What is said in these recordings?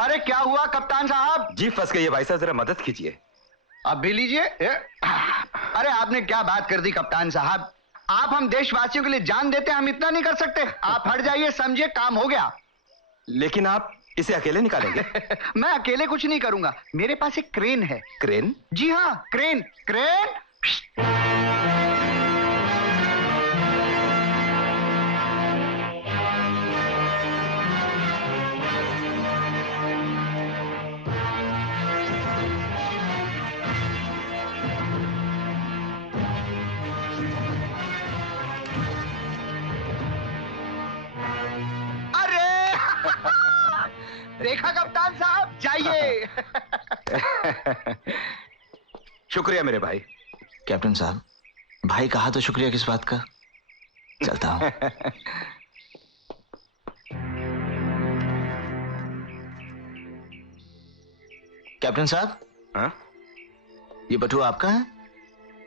अरे क्या हुआ कप्तान साहब? जी फंस गई है भाई साहब, जरा मदद कीजिए। अब भी लीजिए। अरे आपने क्या बात कर दी कप्तान साहब, आप हम देशवासियों के लिए जान देते, हम इतना नहीं कर सकते। आप हट जाइए, समझिए काम हो गया। लेकिन आप इसे अकेले निकालेंगे? मैं अकेले कुछ नहीं करूंगा, मेरे पास एक क्रेन है। क्रेन? जी हाँ, क्रेन क्रेन। देखा कप्तान साहब, जाइए। शुक्रिया मेरे भाई। कैप्टन साहब, भाई कहा तो शुक्रिया किस बात का। चलता हूं। कैप्टन साहब, हाँ? ये बटुआ आपका है?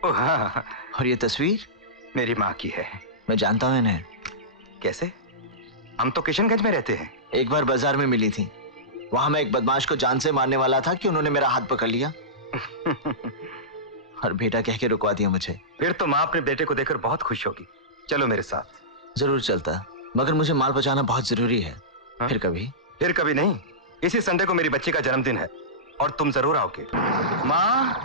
ओह हाँ। और ये तस्वीर मेरी माँ की है। मैं जानता हूं इन्हें। कैसे? हम तो किशनगंज में रहते हैं। एक बार बाजार में मिली थी, वहां मैं एक बदमाश को जान से मारने वाला था कि उन्होंने मेरा हाथ पकड़ लिया और बेटा कह के रुकवा दिया मुझे। फिर तो माँ अपने बेटे को देखकर बहुत खुश होगी। चलो मेरे साथ। जरूर चलता, मगर मुझे माल बचाना बहुत जरूरी है। हा? फिर कभी? फिर कभी नहीं, इसी संडे को मेरी बच्ची का जन्मदिन है और तुम जरूर आओगे। माँ।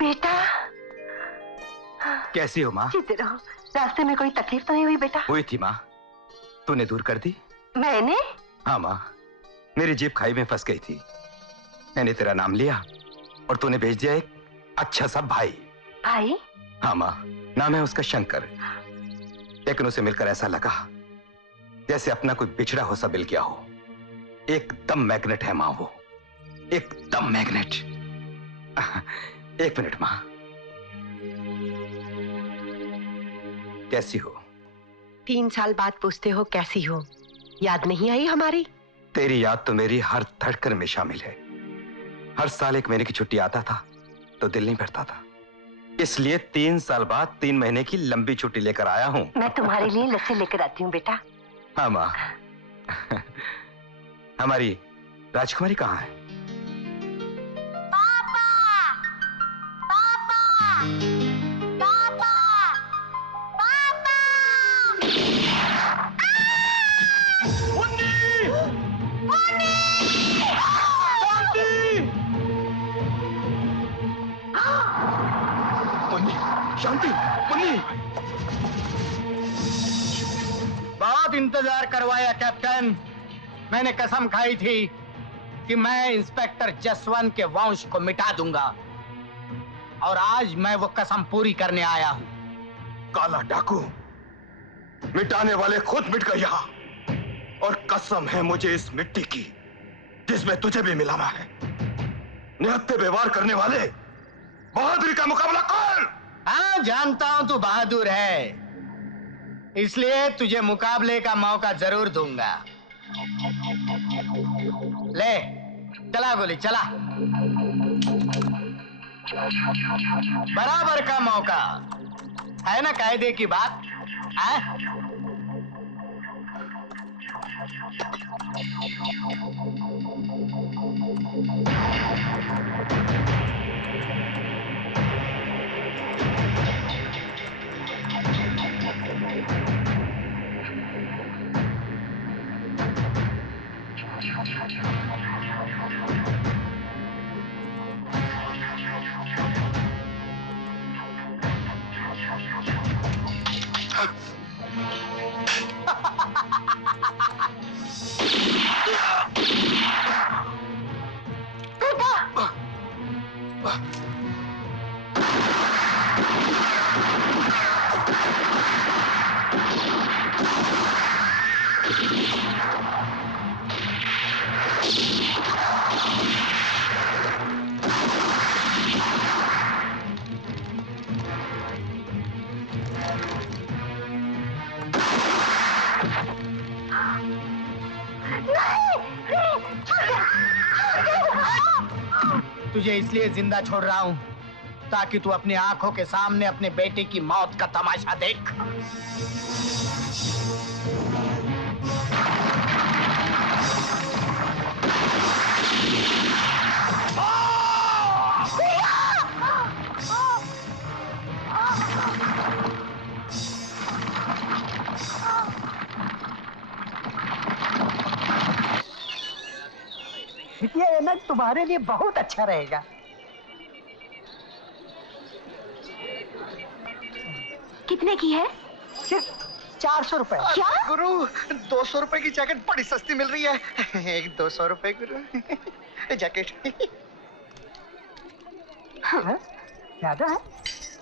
बेटा कैसी हो माँ? जीते रहो। रास्ते में कोई तकलीफ तो नहीं हुई बेटा? हुई थी माँ, तूने दूर कर दी। मैंने? हाँ माँ, मेरी जीप खाई में फंस गई थी। मैंने तेरा नाम लिया और तूने भेज दिया एक अच्छा सा भाई। भाई? हाँ माँ, नाम है उसका शंकर। लेकिन उसे मिलकर ऐसा लगा जैसे अपना कोई बिछड़ा हो सा मिल गया हो। एकदम मैग्नेट है माँ वो, एकदम मैग्नेट। एक मिनट माँ, कैसी हो? 3 साल बाद पूछते हो कैसी हो? याद नहीं आई हमारी? तेरी याद तो मेरी हर धड़कन में शामिल है। हर साल 1 महीने की छुट्टी आता था तो दिल नहीं भरता था, इसलिए 3 साल बाद 3 महीने की लंबी छुट्टी लेकर आया हूँ। मैं तुम्हारे लिए लस्सी लेकर आती हूँ बेटा। हाँ माँ। हमारी राजकुमारी कहाँ है? पापा! पापा! पापा! पापा! मुन्नी! मुन्नी! शांति! मुन्नी! बहुत इंतजार करवाया कैप्टन। मैंने कसम खाई थी कि मैं इंस्पेक्टर जसवंत के वंश को मिटा दूंगा, और आज मैं वो कसम पूरी करने आया हूं। काला डाकू, मिटाने वाले खुद मिट गए यहाँ, और कसम है मुझे इस मिट्टी की जिसमें तुझे भी मिलाना है। निहत्थे व्यवहार करने वाले बहादुरी का मुकाबला कर। हाँ, जानता हूं तू बहादुर है, इसलिए तुझे मुकाबले का मौका जरूर दूंगा। ले चला गोली, चला। बराबर का मौका है ना, कायदे की बात है? तुझे इसलिए जिंदा छोड़ रहा हूं ताकि तू अपनी आंखों के सामने अपने बेटे की मौत का तमाशा देख। ये एनक तुम्हारे लिए बहुत अच्छा रहेगा। कितने की है? सिर्फ 400 रुपए। क्या? गुरु 200 रुपए की जैकेट बड़ी सस्ती मिल रही है। एक 200 रुपए गुरु जैकेट। हाँ? ज्यादा है?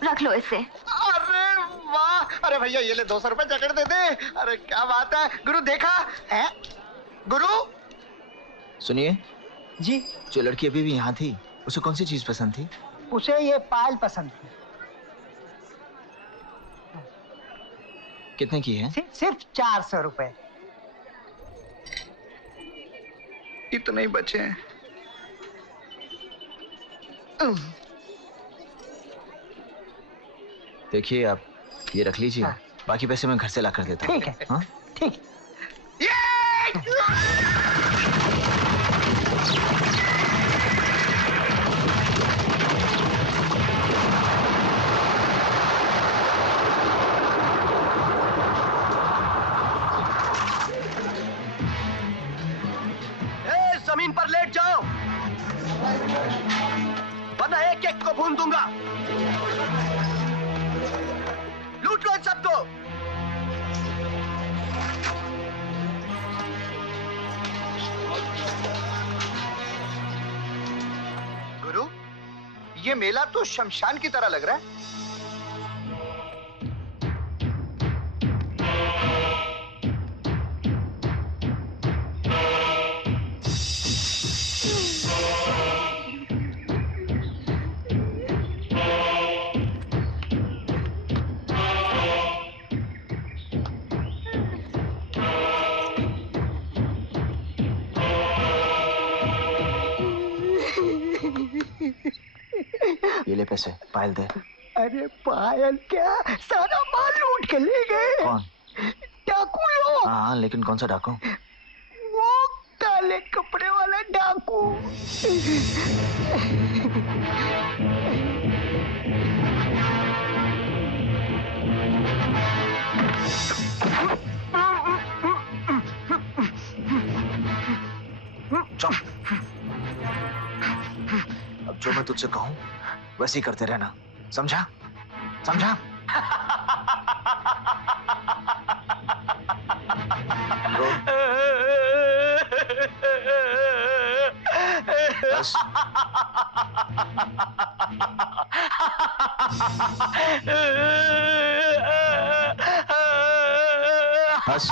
रख लो इसे। अरे वाह! अरे भैया ये ले 200 रुपए जैकेट दे दे। अरे क्या बात है गुरु, देखा है गुरु? सुनिए जी। जो लड़की अभी भी यहाँ थी उसे कौन सी चीज पसंद थी? उसे ये पायल पसंद थी। कितने की है? सिर्फ 400 रुपए। इतने ही बचे हैं। देखिए आप ये रख लीजिए। हाँ। बाकी पैसे मैं घर से ला कर देता हूँ। ठीक है। हाँ? ठीक। जमीन पर लेट जाओ वरना एक एक को भून दूंगा। लूट लो इन सबको। गुरु ये मेला तो शमशान की तरह लग रहा है। ये ले पैसे, पायल दे। अरे पायल क्या, सारा माल लूट के ले गए। कौन? डाकू लोग। हाँ लेकिन कौन सा डाकू? वो काले कपड़े वाला डाकू। चुप। अब जो मैं तुझसे कहूं वैसे ही करते रहना, समझा? समझा? बस। बस।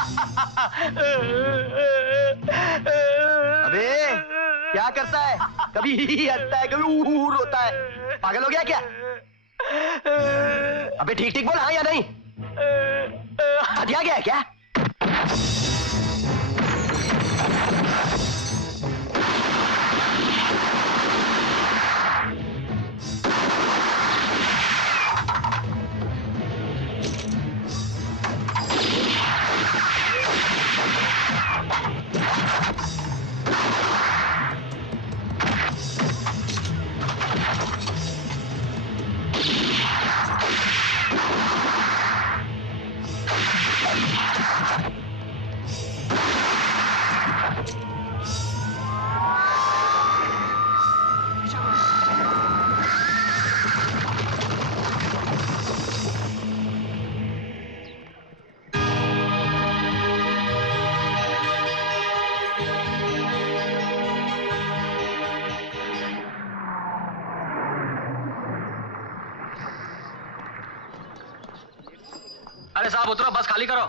अबे क्या करता है? कभी हंसता है कभी ऊर होता है। पागल हो गया क्या? अबे ठीक ठीक बोल, हाँ या नहीं? हदिया गया है क्या? अरे साहब उतरो, बस खाली करो।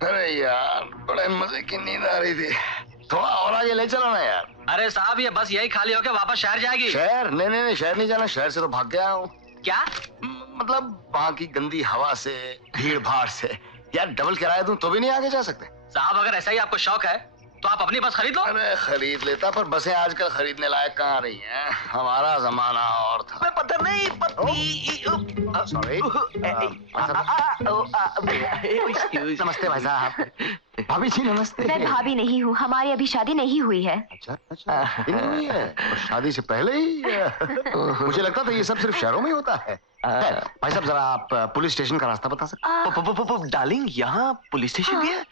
अरे यार बड़े मजे की नींद आ रही थी, थोड़ा और आगे ले चलो ना यार। अरे साहब ये बस यही खाली होके वापस शहर जाएगी। शहर? नहीं, शहर नहीं जाना, शहर से तो भाग गया हूँ। क्या? मतलब वहाँ की गंदी हवा से, भीड़ भाड़ से। यार डबल किराया दूं तो भी नहीं आगे जा सकते? साहब अगर ऐसा ही आपको शौक है तो आप अपनी बस खरीद लो। अरे खरीद लेता, पर बसें आजकल खरीदने लायक कहाँ रही हैं। हमारा जमाना और था। मैं पता नहीं पत्नी। सॉरी। नमस्ते भाई साहब। भाभी जी नमस्ते। मैं भाभी नहीं हूँ, हमारी अभी शादी नहीं हुई है। अच्छा, नहीं हुई है? और शादी से पहले ही? मुझे लगता था ये सब सिर्फ शहरों में ही होता है। भाई साहब जरा आप पुलिस स्टेशन का रास्ता बता सकते? डार्लिंग, यहाँ पुलिस स्टेशन भी है?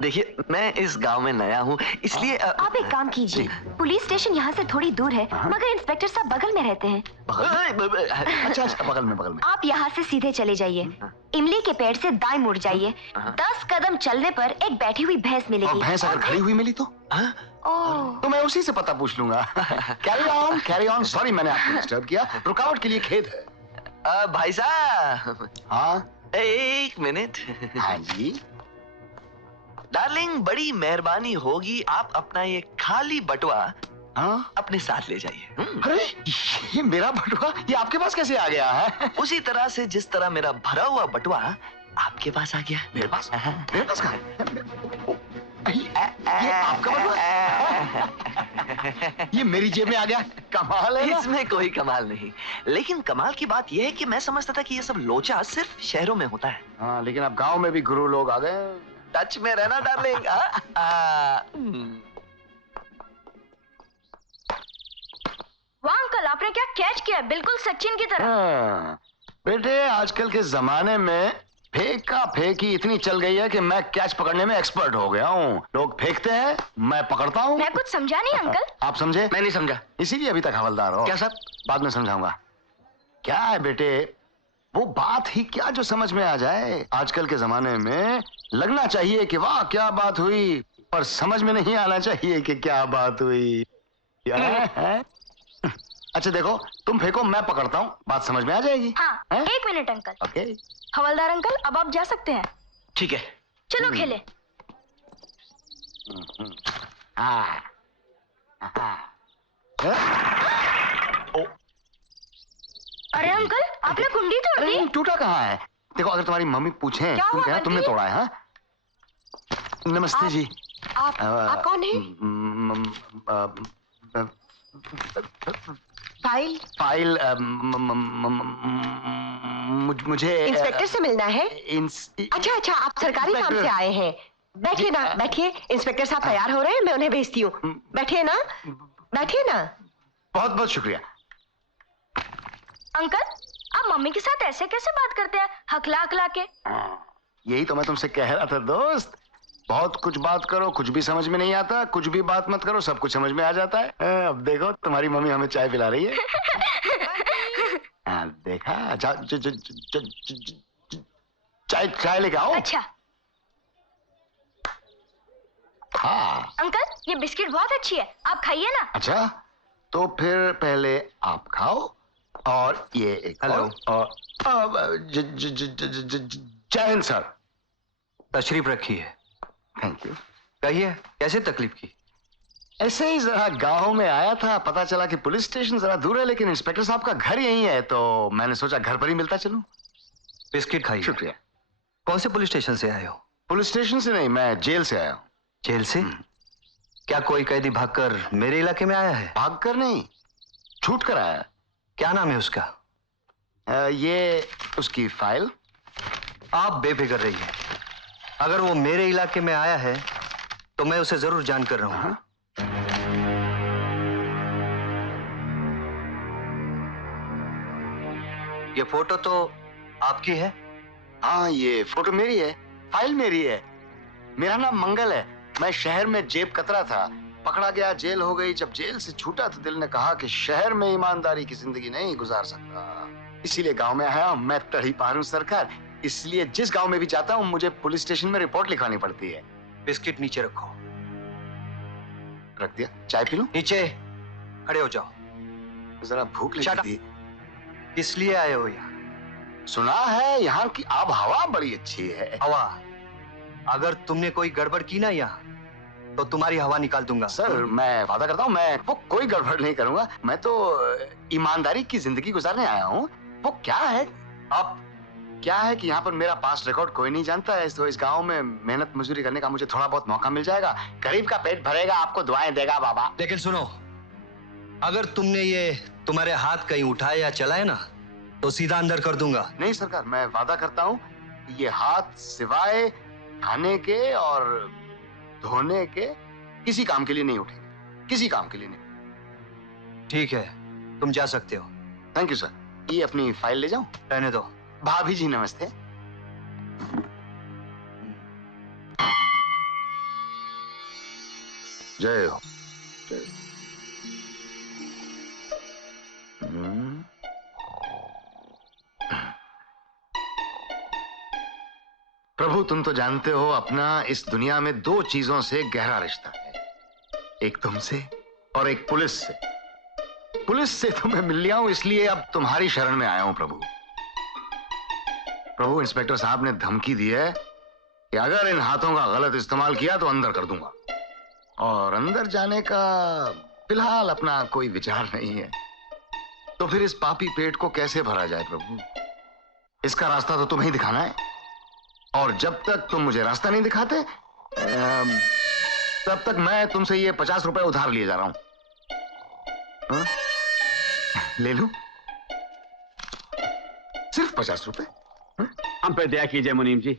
देखिए मैं इस गांव में नया हूँ, इसलिए आप एक काम कीजिए, पुलिस स्टेशन यहाँ से थोड़ी दूर है, मगर इंस्पेक्टर साहब बगल में रहते हैं। अच्छा, बगल में। आप यहाँ से सीधे चले जाइए, इमली के पेड़ से दाएं मुड़ जाइए, 10 कदम चलने पर एक बैठी हुई भैंस और मिलेगी। भैंस अगर खड़ी हुई मिली तो? ओह, तो मैं उसी से पता पूछ लूंगा। Carry on. सॉरी मैंने आपको डिस्टर्ब किया, रुकावट के लिए खेद है। भाई साहब। हाँ? एक मिनट। हाँ जी। डार्लिंग बड़ी मेहरबानी होगी, आप अपना ये खाली बटुआ हाँ? अपने साथ ले जाइए। अरे ये मेरा बटुआ, ये आपके पास कैसे आ गया है? उसी तरह से जिस तरह मेरा भरा हुआ बटुआ आपके पास आ गया। मेरे पास कहाँ है? ये आपका बटुआ? ये मेरी जेब में आ गया, कमाल है ना? इसमें कोई कमाल नहीं, लेकिन कमाल की बात यह है कि मैं समझता था कि ये सब लोचा सिर्फ शहरों में होता है। हाँ, लेकिन अब गांव में भी गुरु लोग आ गए। टच में रहना डार्लिंग। वाह अंकल, आपने क्या कैच किया, बिल्कुल सचिन की तरह। हाँ, बेटे आजकल के जमाने में फेंका फेंकी इतनी चल गई है कि मैं कैच पकड़ने में एक्सपर्ट हो गया हूँ। लोग फेंकते हैं, मैं पकड़ता हूँ। मैं कुछ समझा नहीं अंकल। आप समझे? मैं नहीं समझा। इसीलिए अभी तक हवलदार हो। क्या साहब? बाद में समझाऊंगा। क्या है बेटे, वो बात ही क्या जो समझ में आ जाए। आजकल के जमाने में लगना चाहिए कि वाह क्या बात हुई, पर समझ में नहीं आना चाहिए कि क्या बात हुई। क्या है? अच्छा देखो, तुम फेंको, मैं पकड़ता हूँ, बात समझ में आ जाएगी। हाँ, है? 1 मिनट अंकल। ओके। हवलदार अंकल, अब आप जा सकते हैं। ठीक है। चलो खेले। हाँ। अरे अंकल, आपने कुंडी तोड़ दी। अरे टूटा कहाँ है? देखो अगर तुम्हारी मम्मी पूछे क्या तुम हुआ कहना तुमने बंटी? तोड़ा है। हाँ? नमस्ते जी। आप कौन है? फाइल मुझे इंस्पेक्टर से मिलना है। अच्छा, आप सरकारी काम से आए हैं। बैठिए ना, बैठिए। इंस्पेक्टर साहब तैयार हो रहे हैं, मैं उन्हें भेजती हूँ। बैठिए ना। बहुत बहुत शुक्रिया। अंकल, आप मम्मी के साथ ऐसे कैसे बात करते हैं, हकला हकला के? यही तो मैं तुमसे कह रहा था दोस्त, बहुत कुछ बात करो, कुछ भी समझ में नहीं आता, कुछ भी बात मत करो, सब कुछ समझ में आ जाता है। अब देखो तुम्हारी मम्मी हमें चाय पिला रही है। देखा, चाय लेके आओ। अच्छा। हाँ। अंकल, ये बिस्किट बहुत अच्छी है, आप खाइए ना। अच्छा, तो फिर पहले आप खाओ और ये एक। हेलो। और जय हिंद सर। तशरीफ रखिए। Thank you. कहिए कैसे तकलीफ की? ऐसे ही जरा गांव में आया था, पता चला कि पुलिस स्टेशन जरा दूर है, लेकिन इंस्पेक्टर साहब का घर यहीं है, तो मैंने सोचा घर पर ही मिलता चलूं। बिस्किट खाइए। शुक्रिया। कौन से पुलिस स्टेशन से आए हो? पुलिस स्टेशन से नहीं, मैं जेल से आया हूँ। जेल से? क्या कोई कैदी भागकर मेरे इलाके में आया है? भाग कर नहीं, छूट कर आया। क्या नाम है उसका? ये उसकी फाइल। आप बेफिक्र रहिए, अगर वो मेरे इलाके में आया है तो मैं उसे जरूर जानकर रहूंगा। ये फोटो तो आपकी है? हाँ, ये फोटो मेरी है, फाइल मेरी है। मेरा नाम मंगल है, मैं शहर में जेब कतरा था, पकड़ा गया, जेल हो गई। जब जेल से छूटा तो दिल ने कहा कि शहर में ईमानदारी की जिंदगी नहीं गुजार सकता, इसीलिए गांव में आया हूं। मैं तड़ी पार हूं सरकार, इसलिए जिस गांव में भी जाता हूं मुझे पुलिस स्टेशन में रिपोर्ट लिखवानी पड़ती है। बिस्किट नीचे रखो। रख दिया। चाय पी लूं? नीचे खड़े हो जाओ। जरा भूख लगी Shut up. थी। किस लिए आए हो यहाँ? सुना है यहाँ की आब हवा बड़ी अच्छी है। हवा? अगर तुमने कोई गड़बड़ की ना यहाँ, तो तुम्हारी हवा निकाल दूंगा। सर मैं वादा करता हूँ मैं वो कोई गड़बड़ नहीं करूंगा। मैं तो ईमानदारी की जिंदगी गुजारने आया हूँ। वो क्या है अब क्या है कि यहाँ पर मेरा पास्ट रिकॉर्ड कोई नहीं जानता है, तो इस गांव में मेहनत मजदूरी करने का मुझे थोड़ा बहुत मौका मिल जाएगा। गरीब का पेट भरेगा, आपको दुआएं देगा बाबा। लेकिन सुनो, अगर तुमने ये तुम्हारे हाथ कहीं उठाए या चलाए ना, तो सीधा अंदर कर दूंगा। नहीं सरकार, मैं वादा करता हूँ ये हाथ सिवाय खाने के और धोने के किसी काम के लिए नहीं उठेंगे, किसी काम के लिए नहीं। ठीक है, तुम जा सकते हो। Thank you sir. ये अपनी फाइल ले जाऊं? रहने दो। भाभी जी नमस्ते। जय हो। जय हो। प्रभु तुम तो जानते हो अपना इस दुनिया में दो चीजों से गहरा रिश्ता है, एक तुमसे और एक पुलिस से। पुलिस से तो मैं मिल लिया हूं, इसलिए अब तुम्हारी शरण में आया हूं प्रभु। प्रभु इंस्पेक्टर साहब ने धमकी दी है कि अगर इन हाथों का गलत इस्तेमाल किया तो अंदर कर दूंगा, और अंदर जाने का फिलहाल अपना कोई विचार नहीं है। तो फिर इस पापी पेट को कैसे भरा जाए प्रभु? इसका रास्ता तो तुम्हें ही दिखाना है, और जब तक तुम मुझे रास्ता नहीं दिखाते तब तक मैं तुमसे ये 50 रुपए उधार लिए जा रहा हूं। ले लूं? सिर्फ 50 रुपए? हम पे दया कीजिए मुनीम जी,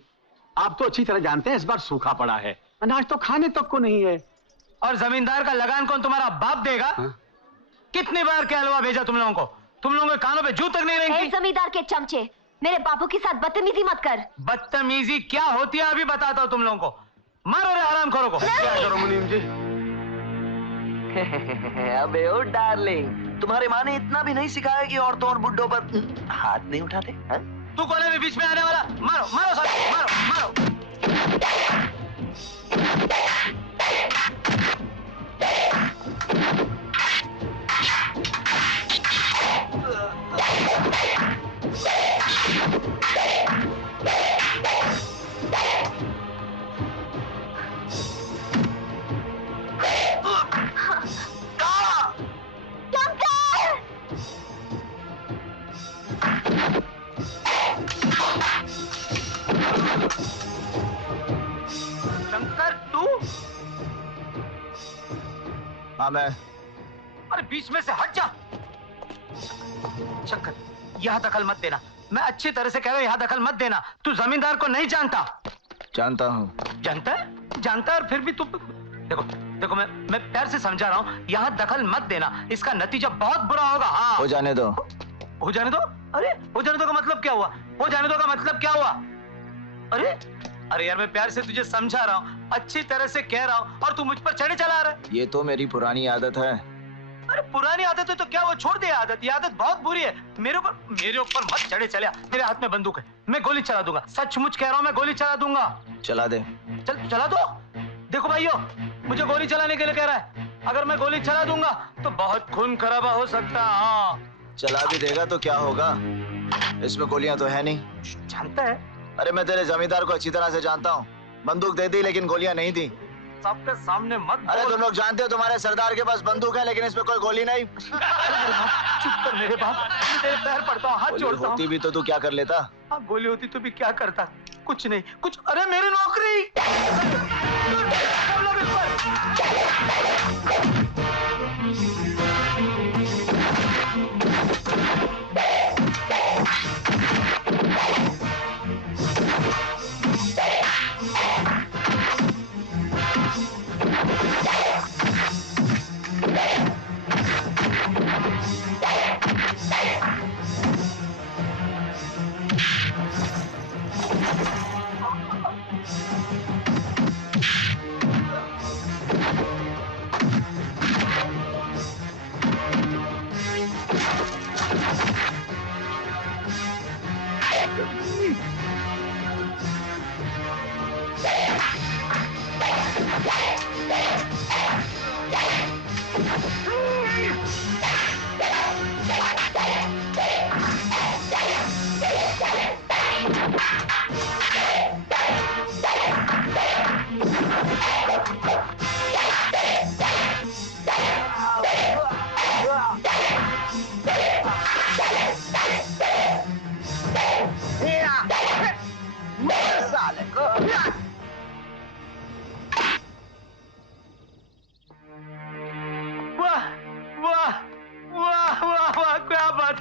आप तो अच्छी तरह जानते हैं इस बार सूखा पड़ा है, अनाज तो खाने तक को नहीं है। और जमींदार का लगान कौन तुम्हारा बाप देगा? कितनी बार के हलवा भेजा तुम लोगों को? तुम लोगों के कानों पे जू तक नहीं रहेंगी। जमींदार के चमचे, मेरे बापू के साथ बदतमीजी मत कर। बदतमीजी क्या होती है अभी बताता हूं तुम लोगों को। मारो रे हरामखोरों को। क्या करो मुनीम जी? अबे ओ डार्लिंग, तुम्हारे माँ ने इतना भी नहीं सिखाया कि औरतों और बुड्ढों पर हाथ नहीं उठाते? तू कौन है बीच में आने वाला? मारो मारो सब, मारो मारो। शंकर तू? हाँ मैं। अरे बीच में से हट जा। शंकर यहाँ दखल मत देना, मैं अच्छी तरह से कह रहा हूँ यहाँ दखल मत देना। तू जमींदार को नहीं जानता। जानता हूँ। जानता है? जानता है और फिर भी तू देखो देखो मैं प्यार से समझा रहा हूँ, यहाँ दखल मत देना, इसका नतीजा बहुत बुरा होगा। हाँ हो जाने दो। हो जाने दो? अरे हो जाने दो का मतलब क्या हुआ? हो जाने दो का मतलब क्या हुआ? अरे अरे यार मैं प्यार से तुझे समझा रहा हूँ, अच्छी तरह से कह रहा हूँ और तू मुझ पर चढ़े चला रहा है। ये तो मेरी पुरानी आदत है। अरे पुरानी आदत है तो क्या वो छोड़ दे आदत? ये आदत बहुत बुरी है। मेरे ऊपर मत चढ़े चलिया। मेरे हाथ में बंदूक है, मैं गोली चला दूंगा। सचमुच कह रहा हूँ, मैं गोली चला दूंगा। चला दे। चल चला दो। देखो भाइयों, मुझे गोली चलाने के लिए कह रहा है। अगर मैं गोली चला दूंगा तो बहुत खून खराबा हो सकता है। हाँ चला भी देगा तो क्या होगा? इसमें गोलियां तो है नहीं। जानता है? अरे मैं तेरे जमींदार को अच्छी तरह से जानता हूँ। बंदूक दे दी लेकिन गोलियां नहीं दी। सबके सामने मत। अरे तुम लोग जानते हो तुम्हारे सरदार के पास बंदूक है लेकिन इसमें कोई गोली नहीं। चुप कर मेरे बाप, मैं तेरे पैर पड़ता हूँ, हाथ जोड़ता हूँ। होती भी तो तू क्या कर लेता? हाँ गोली होती तो भी क्या करता? कुछ नहीं कुछ। अरे मेरी नौकरी। सब लोग इस पर।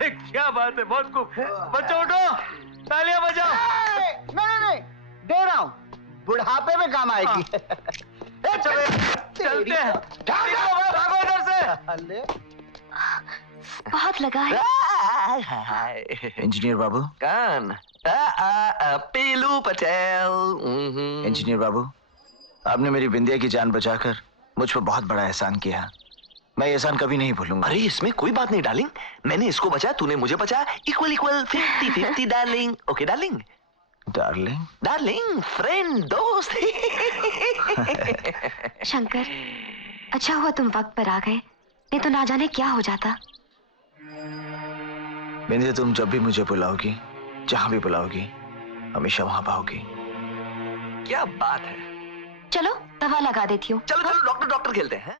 बात है, क्या बात है, बहुत खूब। बच्चों उठो, तालियां बजाओ। नहीं, दे रहा हूँ, बुढ़ापे में काम आएगी। चलो चलते हैं, भागो इधर से। बहुत लगा है। इंजीनियर बाबू, कौन? पीलू पटेल। इंजीनियर बाबू, आपने मेरी बिंदिया की जान बचाकर मुझ पर बहुत बड़ा एहसान किया। मैं ये एहसान कभी नहीं भूलूंगा। अरे इसमें कोई बात नहीं डार्लिंग, मैंने इसको बचाया, तूने मुझे बचाया, equal equal 50-50 darling. Okay darling. Darling, darling, friend, दोस्त। शंकर, अच्छा हुआ तुम वक्त पर आ गए, नहीं तो ना जाने क्या हो जाता। बिंदिया, तुम जब भी मुझे बुलाओगी, जहां भी बुलाओगी, हमेशा वहां पाओगी। क्या बात है। चलो दवा लगा देती हूँ। चलो चलो डॉक्टर डॉक्टर खेलते हैं।